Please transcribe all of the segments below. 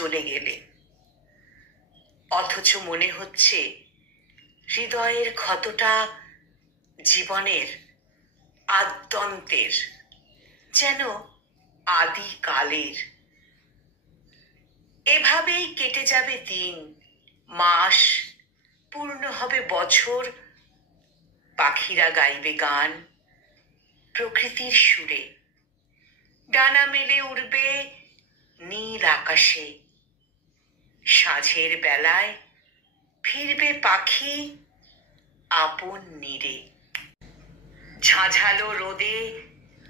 চলে গেলে, অথচ মনে হচ্ছে হৃদয়ের ক্ষতটা জীবনের আদ্যন্তের, যেন আদিকালের। এভাবেই কেটে যাবে দিন, মাস, পূর্ণ হবে বছর, পাখিরা গাইবে গান প্রকৃতির সুরে, ডানা মেলে উড়বে নীল আকাশে। সাঁঝের বেলায় ফিরবে পাখি আপন নীড়ে। ঝাঁঝালো রোদে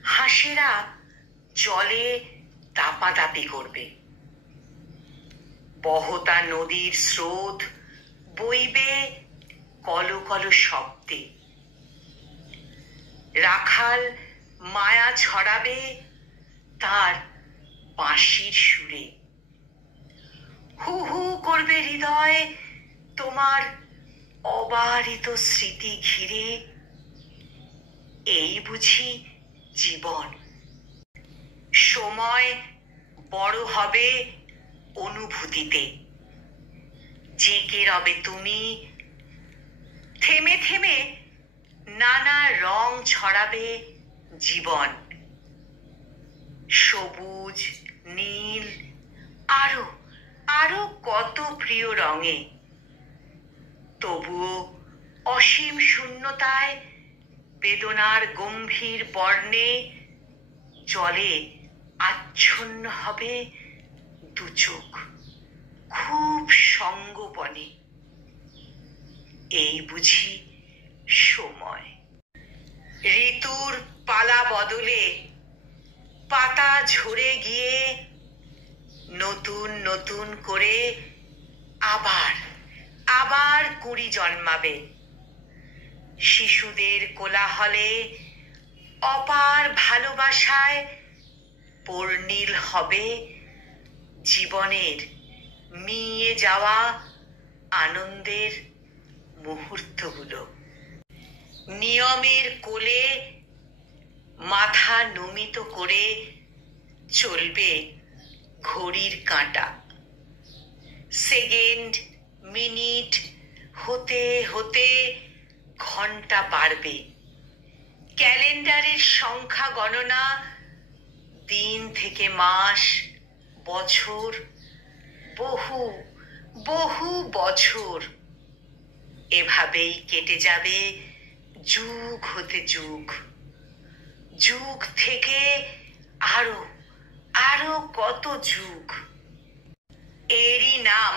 হাঁসেরা জলে দাপাদাপি করবে। বহতা নদীর স্রোত বইবে কলো কলো শব্দে। রাখাল মায়া ছড়াবে তার বাঁশির সুরে। হু হু করবে হৃদয় তোমার অবারিত স্মৃতি ঘিরে। এই বুঝি জীবন। সময় বড় হবে অনুভূতিতে। জেঁকে রবে তুমি, থেমে থেমে নানা রং ছড়াবে জীবন। সবুজ, নীল, আরো আরো কত প্রিয় রঙে। তবুও অসীম শূন্যতায় বেদনার গম্ভীর বর্ণে জলে আচ্ছন্ন হবে দু চোখ খুব সঙ্গোপনে। এই বুঝি সময়। ঋতুর পালা বদলে পাতা ঝরে গিয়ে নতুন নতুন করে আবার আবার কুঁড়ি জন্মাবে। শিশুদের কোলাহলে অপার ভালোবাসায় পরিণীল হবে জীবনের মিয়ে যাওয়া আনন্দের মুহূর্তগুলো। নিয়মের কোলে মাথা নমিত করে চলবে ঘড়ির কাঁটা। সেকেন্ড, মিনিট হতে হতে ঘন্টা বাড়বে। ক্যালেন্ডারের সংখ্যা গণনা দিন থেকে মাস, বছর, বহু বহু বছর। এভাবেই কেটে যাবে যুগ হতে যুগ, যুগ থেকে আরো আরো কত যুগ। এরই নাম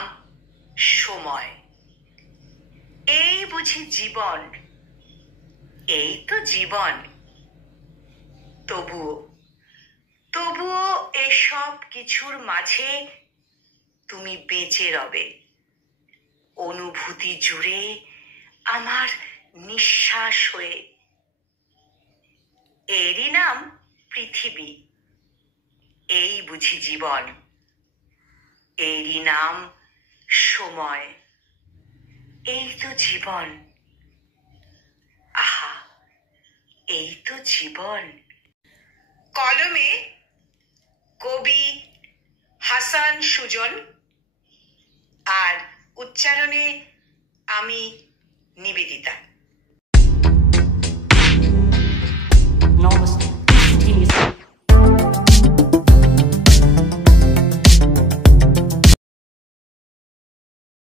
সময়। এই বুঝি জীবন। এই তো জীবন। তবুও এসব কিছুর মাঝে তুমি বেঁচে রবে, অনুভূতি জুড়ে আমার নিঃশ্বাস হয়ে। এরই নাম পৃথিবী। এই বুঝি জীবন। এরই নাম সময়। এই তো জীবন। আহা, এই তো জীবন। কলমে কবি হাসান সুজন, আর উচ্চারণে আমি নিবেদিতা।